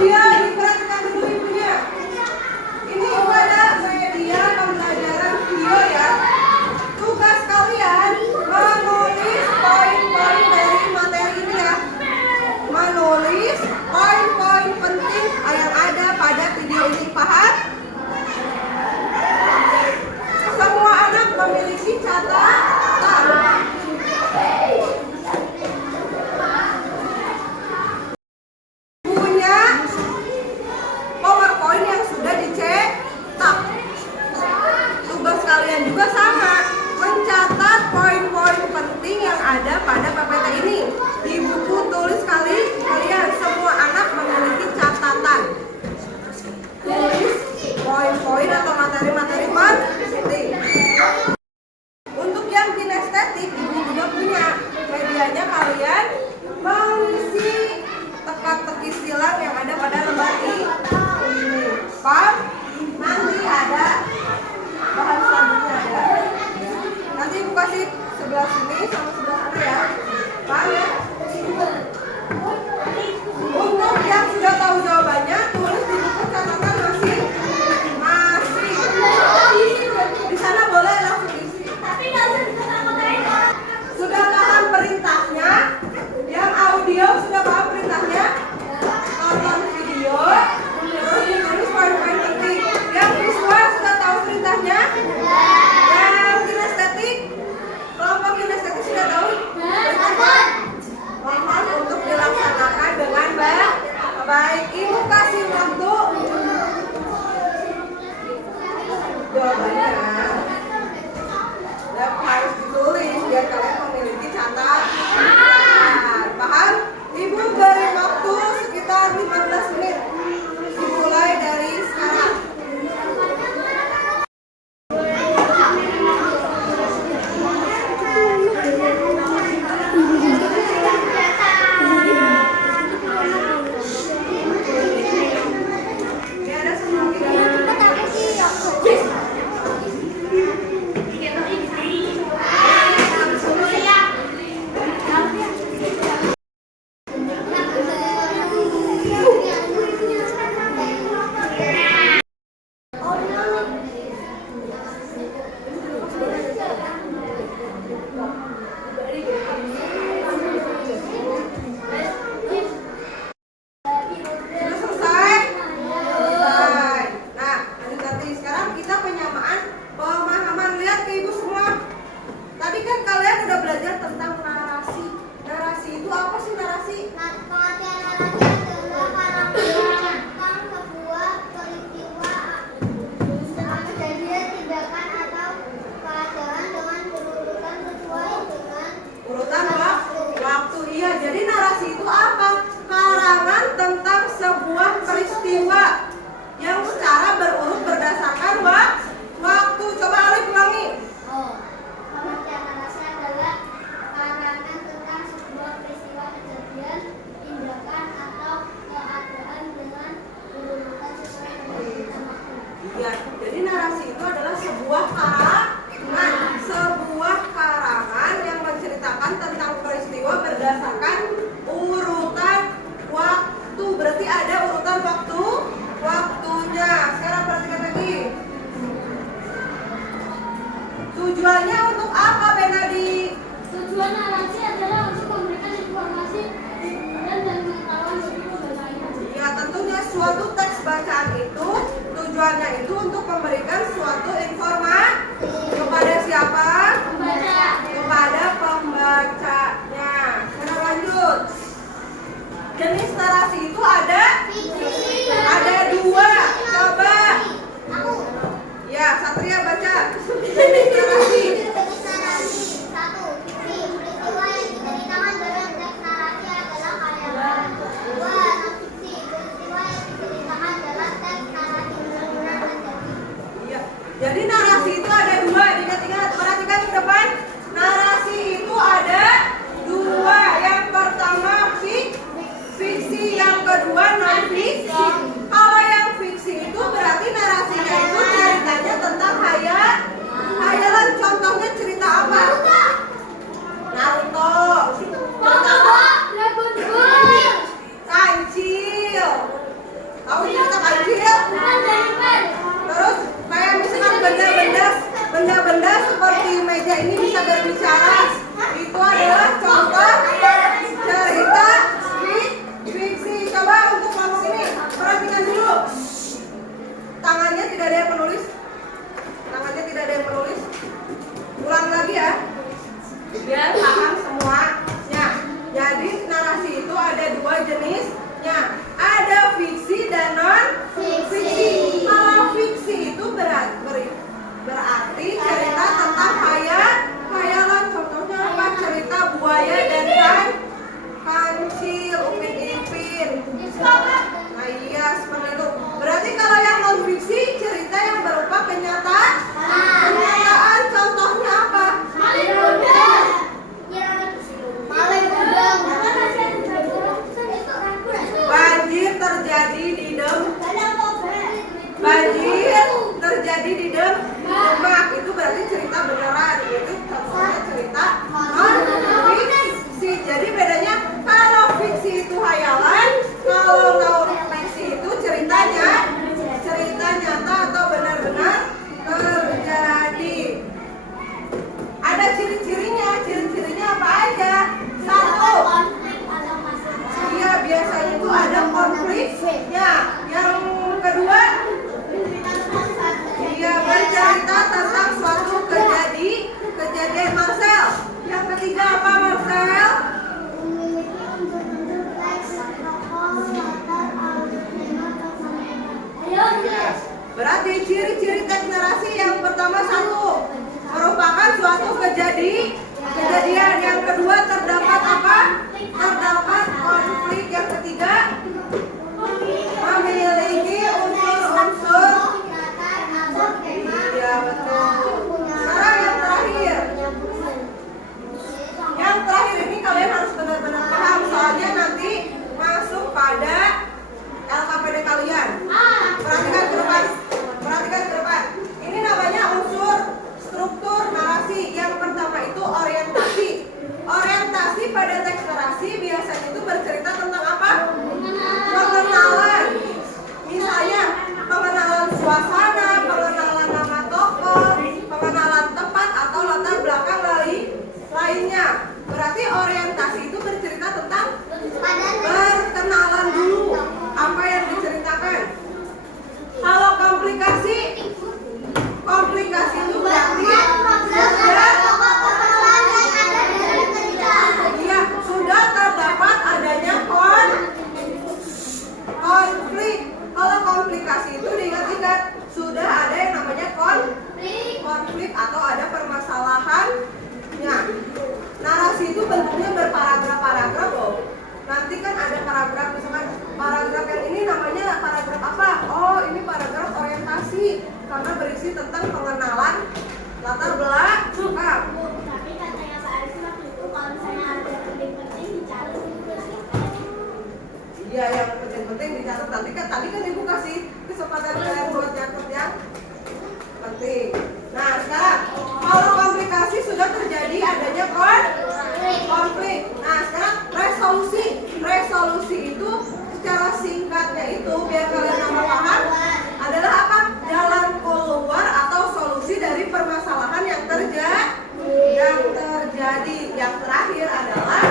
Dia diperhatikan dulu ibunya. Ini ibu ada media pembelajaran video ya. Tugas kalian menulis poin-poin dari materi ini ya. Menulis poin-poin penting yang ada pada video ini. Paham? Semua anak memiliki catatan. Punya PowerPoint yang sudah dicetak. Tugas kalian juga sama, mencatat poin-poin penting yang ada pada PPT ini. Di buku tulis kalian semua anak memiliki catatan. Tulis poin-poin atau materi-materi penting. Untuk yang kinestetik, ibu juga punya medianya. Kalian mengisi teka-teki silang yang ada pada lembar ini. Paham? Nanti ada bahan selanjutnya ada. Nanti ibu kasih sebelah sini sama sebelah sana ya. Paham ya? Untuk yang sudah tahu jawabannya, tulis di buku catatan masing-masing. Di sana boleh langsung isi. Sudah paham perintahnya? Yang audio sudah paham perintahnya? Tonton video, terus ditulis poin-poin penting. Yang visual sudah tahu perintahnya? Yang kinestetik, kelompok kinestetik sudah tahu perintahnya? Mohon untuk dilaksanakan dengan baik. Ibu kasih waktu jawabannya. Dan harus ditulis biar kalian memiliki catatan. Paham? Ibu beri waktu sekitar 15 menit. Dimulai dari sekarang. Ini ada semua Sudah selesai? Selesai. Nah, nanti sekarang kita penyamaan pemahaman. Lihat ke ibu semua. Tadi kan kalian udah belajar tentang narasi. Narasi itu apa sih narasi? Pengertian narasi adalah karakter tentang sebuah peristiwa kejadian, tindakan atau keadaan dengan berurutan sesuai dengan Urutan waktu. Iya, jadi narasi itu apa? Karangan tentang sebuah peristiwa yang secara berurut berdasarkan waktu. Coba Alif ulangi. Pengertian narasi adalah karangan tentang sebuah peristiwa kejadian, tindakan atau keadaan dengan berurutan sesuai dengan waktu. Iya, jadi narasi itu adalah sebuah karangan yang menceritakan tentang peristiwa berdasarkan urutan waktu. Berarti ada urutan waktunya. Sekarang perhatikan lagi. Tujuannya untuk apa, Benadi? Tujuan narasi adalah untuk memberikan informasi dan pengetahuan bagi pembacanya. Ya, tentunya suatu teks bacaan itu tujuannya itu untuk memberikan suatu informasi kepada siapa? Pembaca. Kepada pembacanya. Sekarang lanjut. Jenis narasi itu ada? Ada 2. Coba. Ya, Satria baca. Jenis narasi. Satu, fiksi. Peristiwa yang diceritakan dalam teks narasi adalah karya. 2, non-fiksi. Peristiwa yang diceritakan dalam teks narasi benar-benar terjadi. Iya. Jadi narasi itu ada 2. Ingat-ingat, perhatikan ke depan. Narasi itu ada 2. Yang pertama fiksi, yang kedua non-fiksi. Kalau yang fiksi itu berarti narasinya itu ceritanya tentang hayalan. Contohnya cerita apa? Naruto. Kancil. biasanya itu ada konfliknya. Yang kedua, dia bercerita tentang suatu kejadian. Marcel. Yang ketiga apa, Marcel? Memiliki unsur-unsur teks, tokoh, latar, alur, tema, atau sampai. Berarti ciri-ciri teks narasi yang pertama satu, merupakan suatu kejadian. Yang kedua terdapat apa? Terdapat konflik. Yang ketiga memiliki unsur-unsur. Iya betul. Sekarang yang terakhir. Yang terakhir ini kalian harus benar-benar paham, soalnya nanti masuk pada LKPD kalian. Perhatikan ke depan. Ini namanya unsur struktur narasi. Yang pertama itu orientasi. Orientasi pada teks narasi biasanya itu bercerita tentang apa? Pengenalan. Misalnya pengenalan suasana, pengenalan nama tokoh, pengenalan tempat atau latar belakang lainnya. Berarti orientasi itu bercerita tentang perkenalan dulu. Apa yang diceritakan? Kalau komplikasi itu berarti sudah terdapat adanya konflik. Kalau komplikasi itu diingat-ingat, sudah ada yang namanya konflik atau ada permasalahannya. Narasi itu bentuknya berparagraf-paragraf loh. Nanti kan ada paragraf, misalkan paragraf yang ini namanya paragraf apa? Oh, ini paragraf orientasi karena berisi tentang pengenalan latar belakang. Tapi katanya Pak Aris waktu itu kalau misalnya ada penting-penting dicari juga sih. Iya, yang penting-penting dicatat. Tadi kan ibu kasih kesempatan kalian buat catat yang penting. Nah, sekarang kalau komplikasi sudah terjadi adanya konflik. Nah, sekarang resolusi itu secara singkatnya itu biar kalian nama paham adalah apa? Jalan keluar atau solusi dari permasalahan yang terjadi. Yang terakhir adalah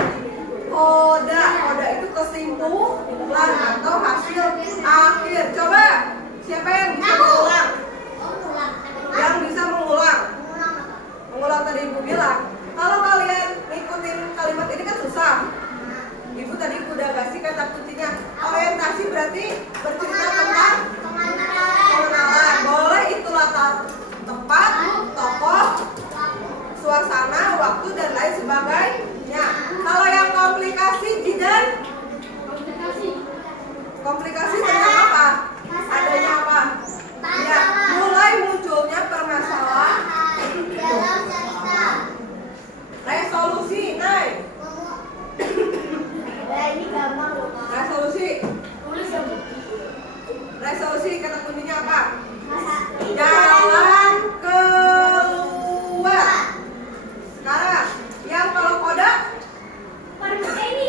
koda. Koda itu kesimpulan atau hasil akhir. Coba siapa yang bisa mengulang? Yang bisa mengulang tadi ibu bilang. Kalau kalian ngikutin kalimat ini kan susah. Ibu tadi udah kasih kata kuncinya. Orientasi berarti bercerita tentang pengenalan. Boleh itu latar tempat, tokoh, suasana, waktu dan lain sebagainya. Kalau yang komplikasi tentang apa? Adanya apa? Ya, mulai munculnya permasalahan. Resolusi, naik. Ini gampang loh, Kak. Resolusi kata kuncinya apa? Jalan keluar. Sekarang yang kalau koda Ini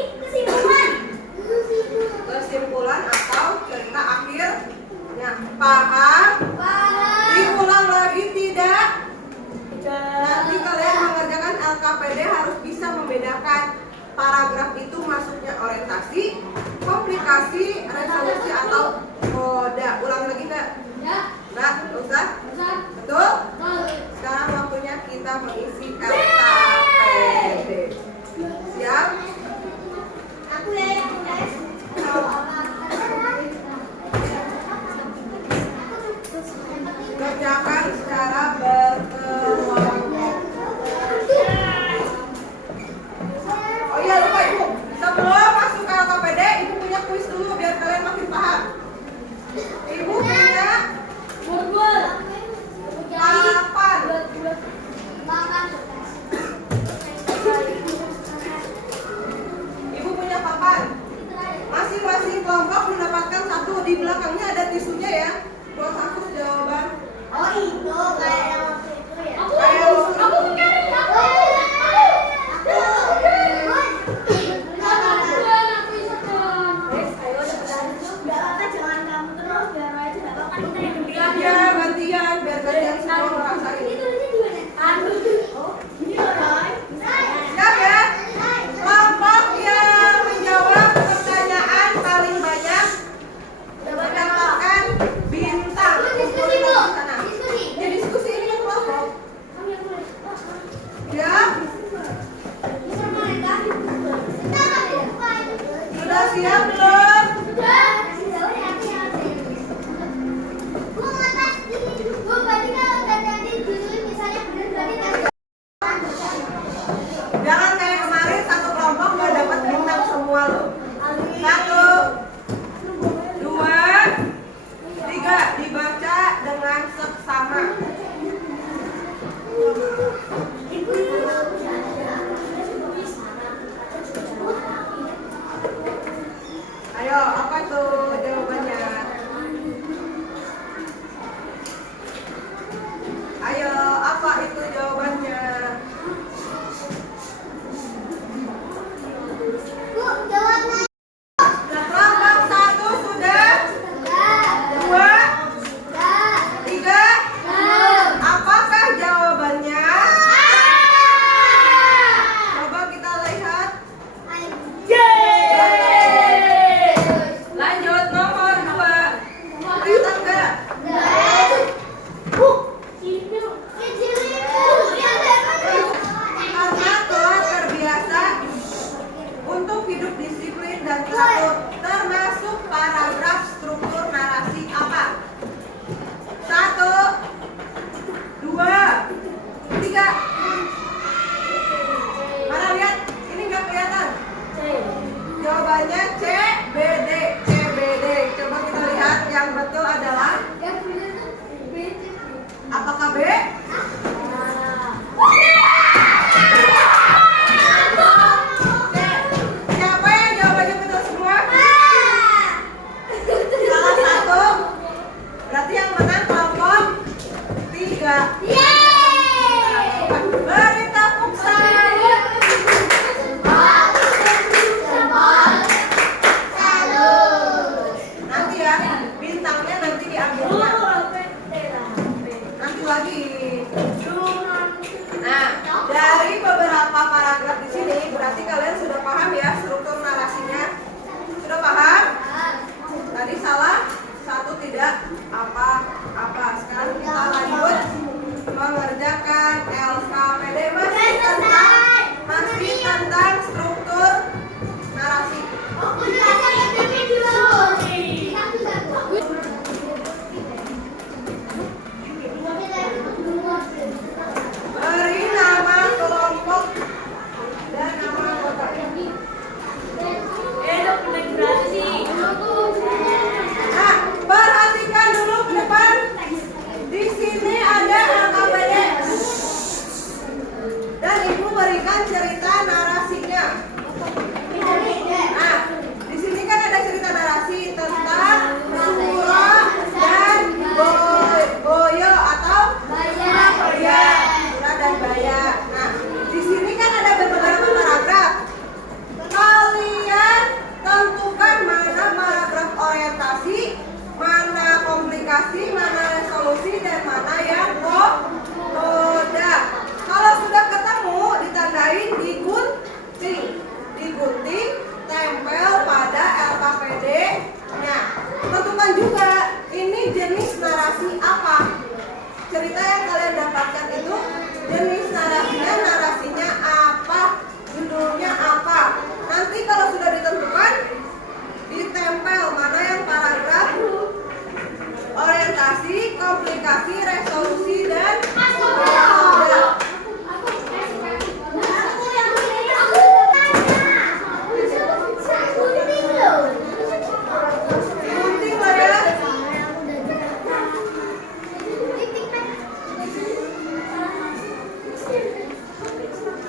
kesimpulan atau cerita akhirnya. Paham? Diulang lagi tidak? Nanti kalian mengerjakan LKPD harus bisa membedakan paragraf itu masuknya orientasi, komplikasi, resolusi atau koda. Ulang lagi enggak? Enggak, usah? Betul? Sekarang waktunya kita mengisi LKPD. Siap? Aku ya yang tes. Kerjakan secara berkelompok. Oh iya, lupa ibu. Sebelum masuk ke LKPD, ibu punya kuis dulu biar kalian makin paham. Ibu punya papan. Ibu punya papan. Masing-masing kelompok mendapatkan satu. Di belakangnya ada tisunya ya. Buat hapus jawaban. Oh itu kayak yang waktu itu ya. Aku ya gantian biar kalian semua ngerasain. Siap ya? Kelompok yang menjawab pertanyaan siap belum? Bu, makasih. Bu, berarti kalau tadi dulu misalnya benar berarti kan. Jangan kayak kemarin satu kelompok nggak dapat bintang semua loh. 1, 2, 3 dibaca dengan seksama. Ayo, apa tuh jawabannya? Ayo, apa itu jawabannya? Bu, jawabnya. Kelompok 1 sudah? 2, 3, apakah jawabannya? Coba kita lihat. Lanjut nomor 2. Kelihatan nggak? Karena telah terbiasa untuk hidup disiplin dan teratur, termasuk paragraf struktur narasi apa? 1, 2, 3. Mana lihat? Ini nggak kelihatan. Jawabannya C, B, D, C, B, D. Coba kita lihat yang betul adalah apakah B? Siapa yang jawabannya betul semua? Salah satu. Berarti yang menang kelompok 3. Beri tepuk tangan. Nanti ya, bintangnya nanti diambilnya. Nanti lagi. Nah, dari beberapa paragraf di sini berarti kalian sudah paham ya struktur narasinya. Sudah paham? Tadi salah satu tidak apa-apa. Sekarang kita lanjut mengerjakan LKPD masih tentang struktur narasi. Beri nama kelompok dan nama anggota. Nah, perhatikan dulu ke depan. Di sini ada LKPD. Dan Ibu berikan cerita narasinya. Nah, di sini kan ada cerita narasi tentang Suro dan Boyo atau Baya. Sura dan Baya. Nah, di sini kan ada beberapa paragraf. Kalian tentukan mana paragraf orientasi, mana komplikasi, mana resolusi, dan mana yang koda. Kalau sudah ketemu, ditandain digunting, tempel pada LKPD-nya. Tentukan juga ini jenis narasi apa. Cerita yang kalian dapatkan itu jenis narasinya apa, judulnya apa. Nanti kalau sudah ditentukan, ditempel mana yang paragraf orientasi, komplikasi, resolusi, dan koda. Digunting lah ya.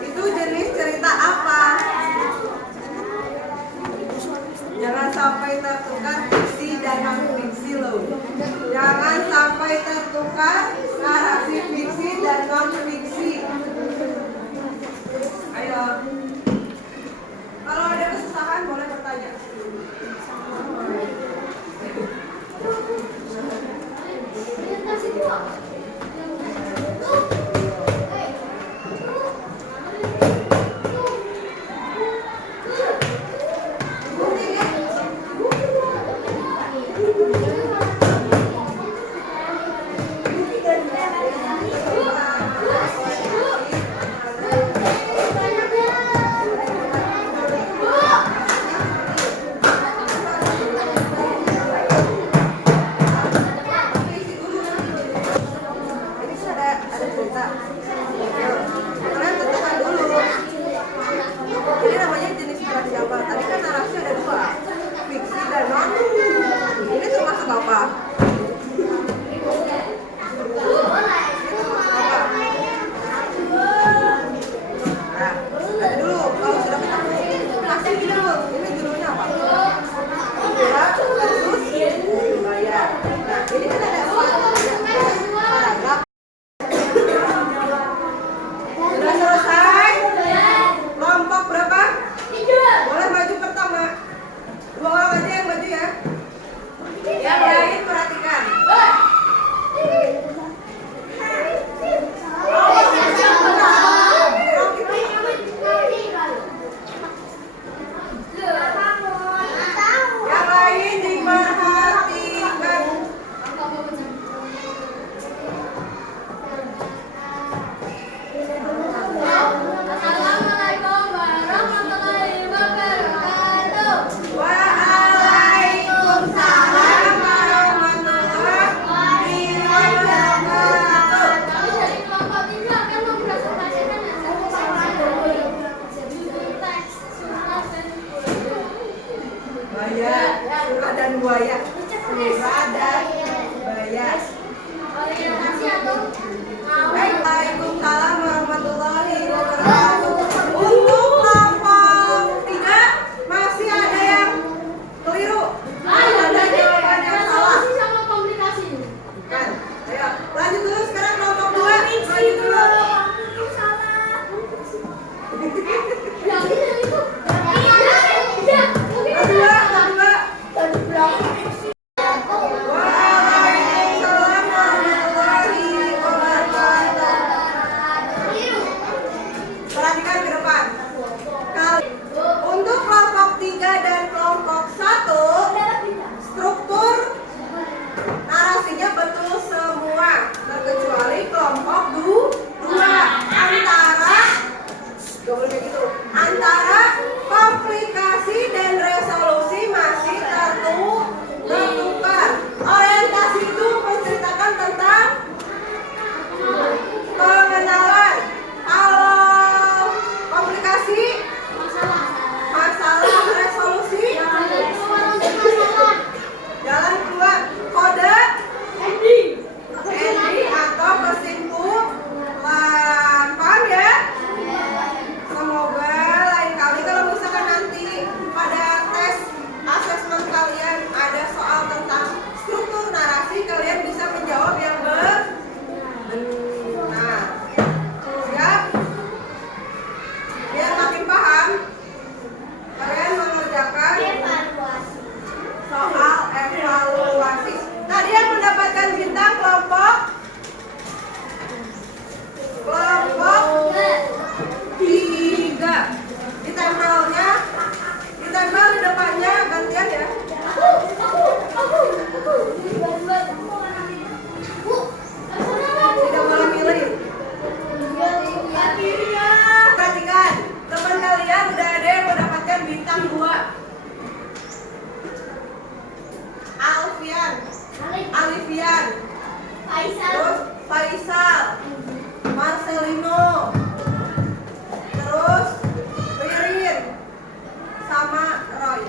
Itu jenis cerita apa? Jangan sampai tertukar fiksi dan non-fiksi loh. Jangan sampai tertukar narasi fiksi dan non-fiksi. Ayo. Kalau ada kesusahan boleh bertanya. Surah dan buaya. Surah dan buaya. Waalaikumsalam warahmatullahi wabarakatuh. Untuk kelompok 3 masih ada yang keliru. Ada jawaban yang salah. Kan? Ayo, lanjut dulu sekarang kelompok 2. Lanjut dulu. Waalaikumsalam warahmatullahi wabarakatuh. Perhatikan ke depan. Untuk kelompok 3 dan kelompok 1, struktur narasinya betul semua, terkecuali kelompok 2. Antara komplikasi dan resolusi masih tertukar. Orientasi itu menceritakan tentang pengenalan. Kalau komplikasi, masalah, resolusi, jalan keluar, kode, ending atau kesimpulan. Paham ya? Semoga lain kali kalau misalkan nanti pada tes asesmen kalian ada soal tentang struktur narasi, kalian bisa menjawab yang benar. Siap? Biar makin paham, kalian mengerjakan soal evaluasi. Tadi yang mendapatkan bintang kelompok 3. Ditempel di depannya, gantian ya. Tidak boleh milih. Perhatikan, teman kalian udah ada yang mendapatkan bintang 2. Alifian, terus Faisal, Marcelino, terus Ririn, sama Roy.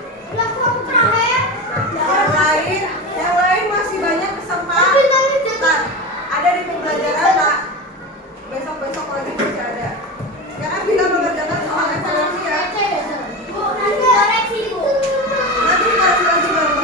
Yang lain masih banyak kesempatan. Ada di pembelajaran Pak. Besok lagi masih ada. Sekarang kita mengerjakan soal evaluasi ya. Nanti kasih lagi baru.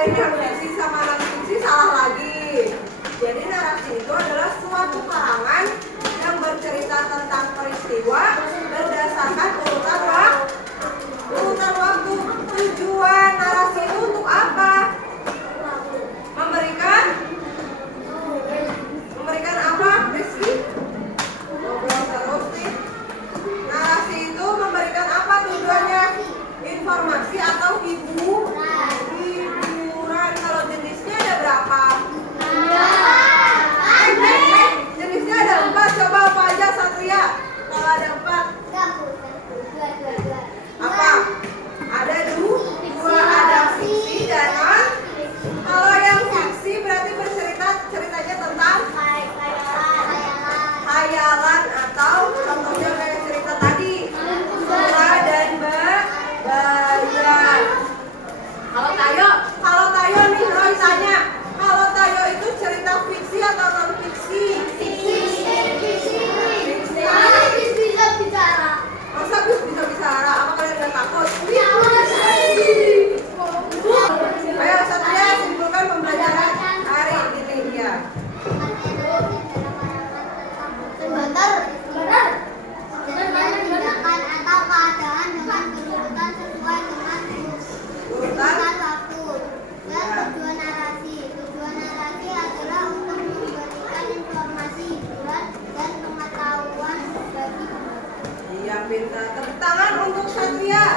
bedain yang fiksi sama non fiksi salah lagi. Jadi narasi itu adalah suatu karangan yang bercerita tentang peristiwa berdasarkan urutan waktu. Tujuan narasi itu untuk apa? Memberikan apa, Rizky? Ngobrol terus nih. Narasi itu memberikan apa tujuannya? Informasi atau hiburan. Kalau jenisnya ada berapa? Jenisnya ada 4. Coba apa aja Satria? Kalau ada 4 apa? Ada 2, ada fiksi dan non. Kalau yang fiksi berarti ceritanya tentang hayalan atau contohnya kayak cerita tadi, Sura dan Bayan. Kalau Tayo nih Roy tanya, kalau Tayo itu cerita fiksi atau non fiksi? Masa bisa bicara? Apa kalian nggak takut? Ayo Satria simpulkan pembelajaran hari ini ya. Tindakan atau keadaan dengan kedudukan sesuai dengan urutan waktu. Dan tujuan narasi. Tujuan narasi adalah untuk memberikan informasi, hiburan, dan pengetahuan bagi Iya, pintar. Tepuk tangan untuk Satria.